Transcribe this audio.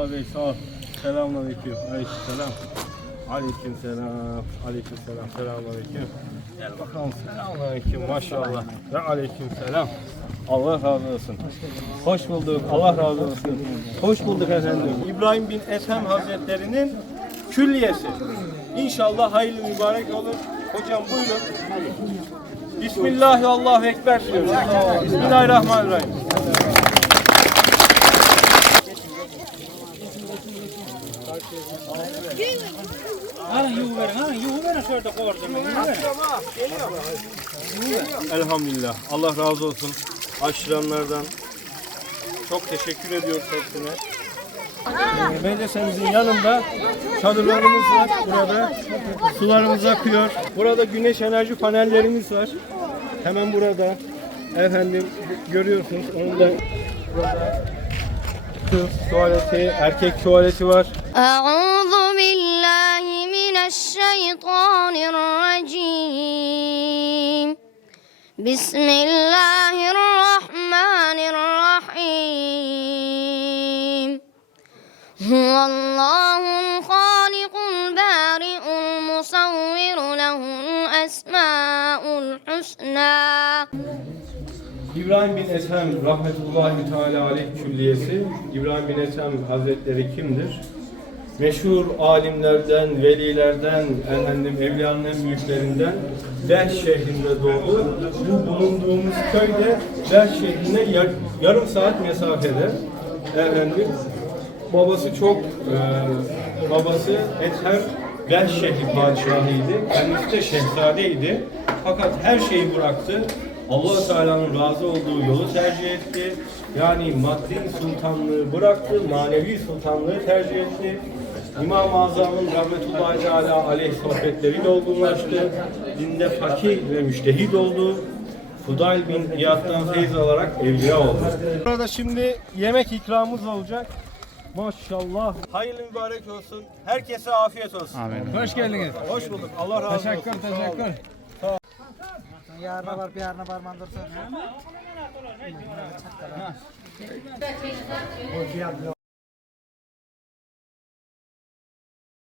Abi sağ ol. Selamünaleyküm. Aleykümselam. Aleykümselam. Aleykümselam. Selamünaleyküm. Gel bakalım. Selamünaleyküm. Maşallah. Ve aleykümselam. Allah razı olsun. Hoş bulduk. Allah razı olsun. Hoş bulduk efendim. İbrahim bin Ethem Hazretleri'nin külliyesi. İnşallah hayırlı mübarek olur. Hocam buyurun. Bismillah ve Allahu Ekber diyoruz. Bismillahirrahmanirrahim. Alın yuvu verin, alın yuvu verin şurada kovarcama. Elhamdülillah. Allah razı olsun. Aşıranlardan çok teşekkür ediyoruz hepsine. Ee, Medresemizin yanında çadırlarımız var burada. Sularımız akıyor. Burada güneş enerji panellerimiz var. Hemen burada. Efendim görüyorsunuz. Onun da burada kız tuvaleti, erkek tuvaleti var. Bismillahirrahmanirrahim. Huvallahul halikul bari'ul musavvir lehul esma'ul husna. İbrahim bin Ethem rahmetullahi teala aleyh külliyesi İbrahim bin Ethem Hazretleri kimdir? Meşhur alimlerden, velilerden, efendim evliyanın en büyüklerinden Derş şehrinde doğdu. Bu bulunduğumuz köyde Derş şehrine yar- yarım saat mesafede. Efendim babası çok e, babası Ethem Derş şehri padişahıydı. Kendisi de şehzadeydi. Fakat her şeyi bıraktı. Allah Teala'nın razı olduğu yolu tercih etti. Yani maddi sultanlığı bıraktı, manevi sultanlığı tercih etti. İmam-ı Azam'ın rahmetullahi teala aleyh sohbetleri olgunlaştı. Dinde fakih ve müştehid oldu. Fudayl bin İyad'dan feyiz alarak evliya oldu. Burada şimdi yemek ikramımız olacak. Maşallah. Hayırlı mübarek olsun. Herkese afiyet olsun. Hoş geldiniz. Hoş bulduk. Allah razı olsun. Teşekkür, Sağ olun. teşekkür. Yarına var bir yarına parmağındırsın.